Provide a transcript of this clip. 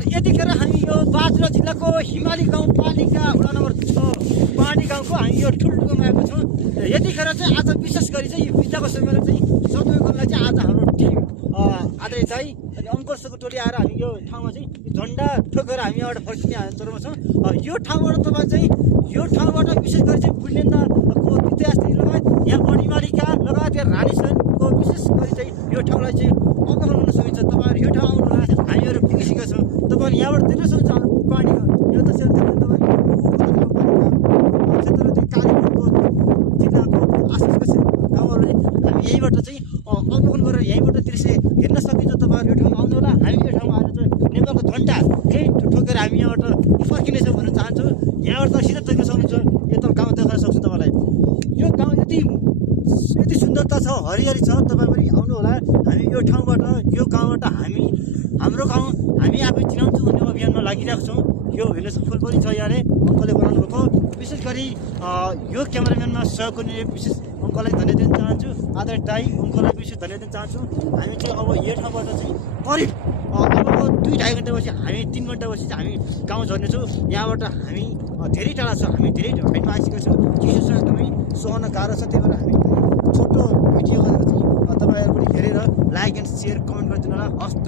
नमस्कार। यतिखेर हामी यो बाजुरा जिल्लाको हिमाली गाउँपालिका वडा नम्बर 6 पानी गाउँको हामी यो ठुल्ठुलोमा आएको छौँ। यतिखेर चाहिँ आज विशेष गरी चाहिँ यो बिदाको समयमा चाहिँ सदुपयोगलाई चाहिँ आज हाम्रो टिम आदरणीय दाइ अनि अङ्कलको टोली आएर हामी यो ठाउँमा चाहिँ झन्डा ठोकेर हामी यहाँबाट फर्किने चरणमा छौँ। यो ठाउँबाट तपाईँ चाहिँ यो ठाउँबाट विशेष गरी चाहिँ बुढ्लेन्दाको इतिहासदेखि लगायत यहाँ बढीमालिका लगायत यहाँ रानीसनको विशेष गरी चाहिँ यो ठाउँलाई चाहिँ अवलोकन गर्न सकिन्छ। तपाईँहरू यो ठाउँ आउनुलाई हामीहरू पुगिसकेका छौँ। तपाईँहरू यहाँबाट देख्न सक्नुहुन्छ हाम्रो पानी यो त क्षेत्र कालीको जिल्लाको आसपासको गाउँहरू हामी यहीँबाट चाहिँ अवलोकन गरेर यहीँबाट दृश्य हेर्न सकिन्छ। तपाईँहरू यो ठाउँमा आउनु होला। हामी यो ठाउँमा आएर चाहिँ नेपालको झन्डा केही ठोकेर हामी यहाँबाट फर्किनेछौँ भन्न चाहन्छु। यहाँबाट त सिधै देख्न सक्नुहुन्छ यो त गाउँ देखाउन सक्छु तपाईँलाई। यो गाउँ यति सुन्दरता छ, हरियाली छ। तपाईँ पनि आउनु होला। हामी यो ठाउँबाट यो गाउँबाट हाम्रो गाउँ हामी आफै चिनाउँछौँ भन्ने अभियानमा लागिरहेको छौँ। यो हेर्नुहोस् फुल पनि छ यहाँले अङ्कलले बनाउनु भएको। विशेष गरी यो क्यामेराम्यानमा सहयोग गर्ने विशेष अङ्कललाई धन्यवाद दिन चाहन्छु। आदरणीय दाइ अङ्कललाई विशेष धन्यवाद दिन चाहन्छु। हामी चाहिँ अब यो ठाउँबाट चाहिँ करिब अब 2-2.5 घन्टापछि हामी 3 घन्टापछि चाहिँ हामी गाउँ झर्नेछौँ। यहाँबाट हामी धेरै टाढा छ, हामी धेरै हाइटमा आइसकेका छौँ। चिसो छ, एकदमै सहन गाह्रो छ। त्यही भएर हामी छोटो भिडियो गरेर चाहिँ तपाईँहरू पनि हेरेर लाइक एन्ड सेयर कमेन्ट गरिदिनु होला। हस्।